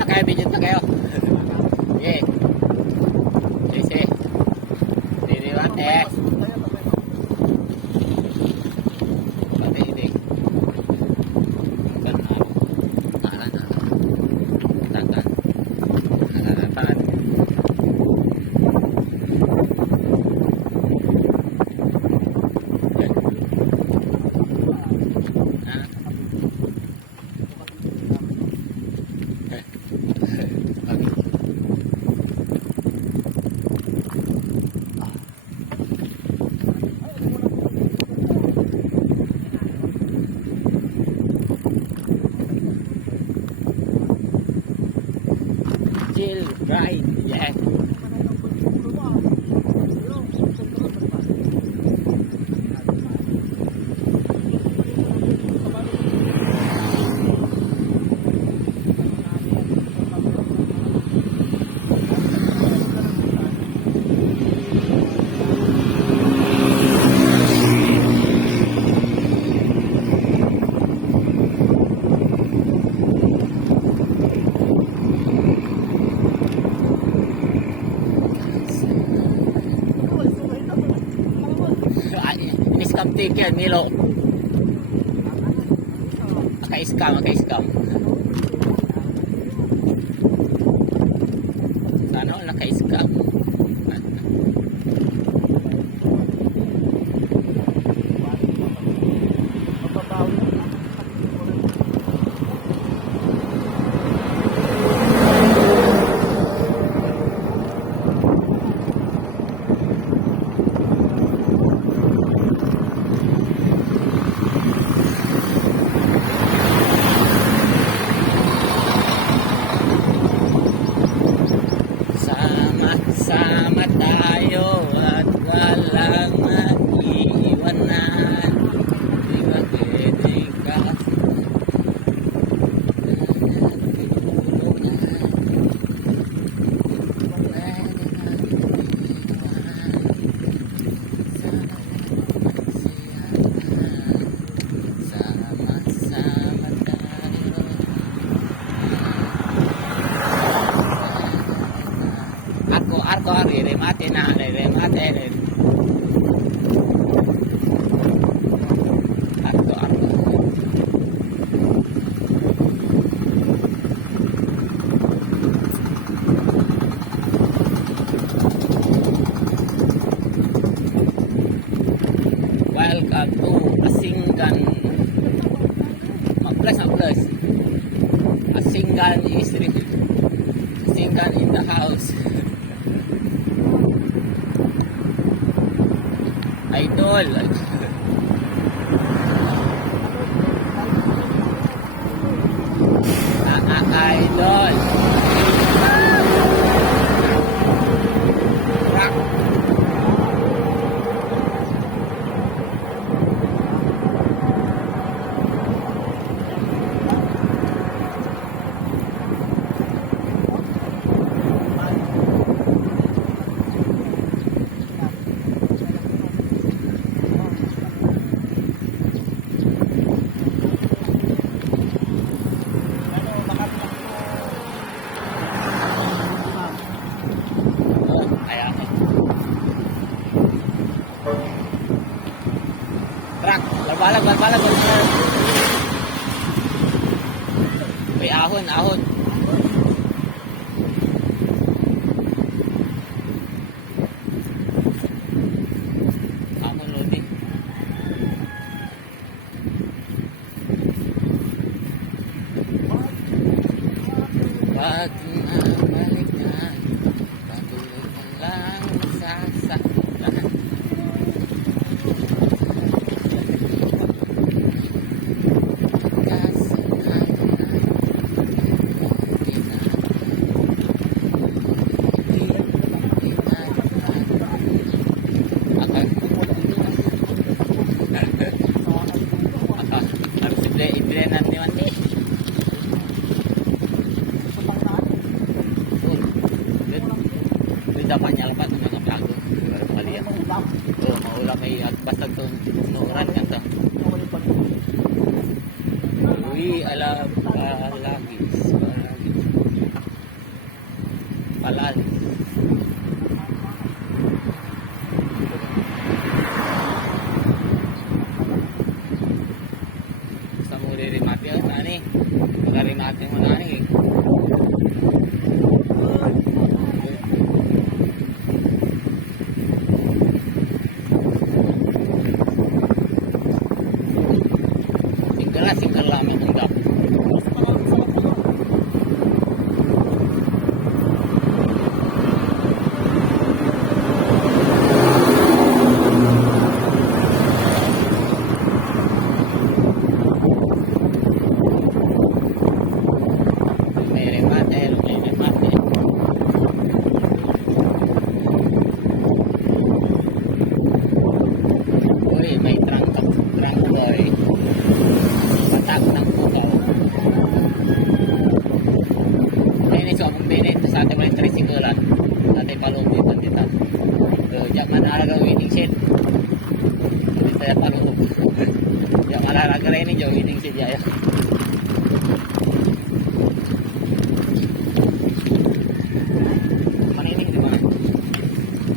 na kayo, video na kayo. Sige. Sige, sige. Sige, mate. Mate, hindi. Chill ride, yeah. Scam ticket, Milo. Aka-scam. Sana all naka-scam. Sama tayo at walang mag-iwanan. Di ba pwede ka? Arko, remate na, remate. Arko. Welcome to Asingan. Mag-plus. Asingan Street. Asingan in the house. Idol. Idol. Rock. Balbalag. May ahon. Ahon loading. Pag mabalik na, patuloy ka lang masasaktan. Ibrenan ni Wandi. Dapat nyalapat ng mga plago. Baru kali ya. Oh, maulah may basta to nuran kan ta. Uy, lagi. halal. Sa muli rin mati ang nani. Pagkarin natin mo nani eh. Single lamang ang dap. May remate. Uy, may trunk dory. Patak ng pukaw. Ini so kung binit sa ating mga tricyclean. Ating paloob dito dito. So, diyan man alaga winning sheet. Dito tayo paloob. Diyan man alaga rin yung winning sheet ya. Maninig di ba?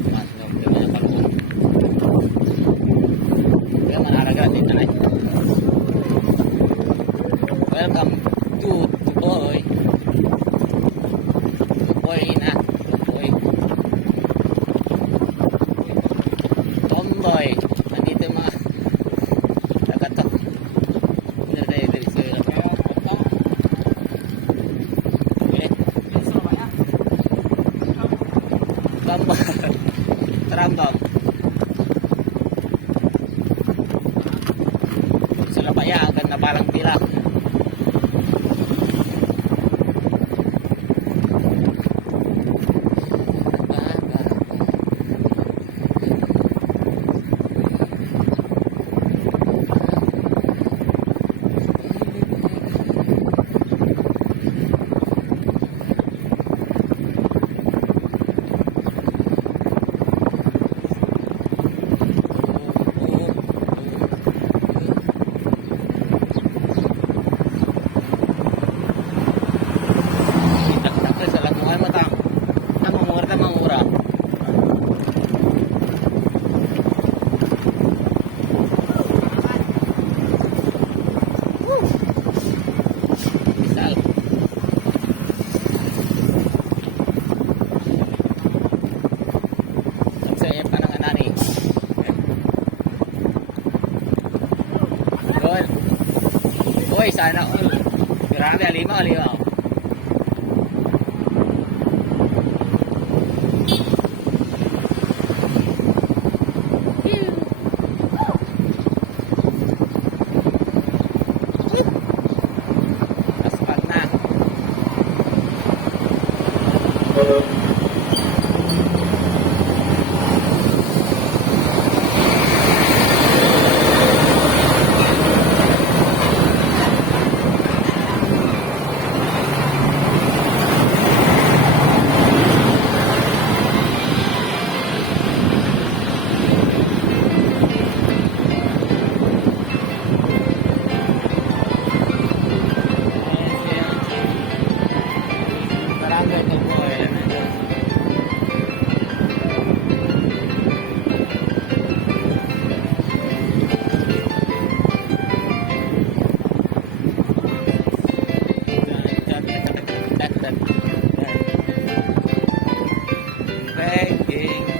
Mas no, di ba paloob. Diyan man alaga dito na. Welcome to Boy. Boy na. Boy. Tomboy. Nandito mga nagatok. Dito sila. Tambang. Trambang. Sila pa ya akan na parang pilak. Uy, sana all. Grabe, alimaw. Aspat na. Begging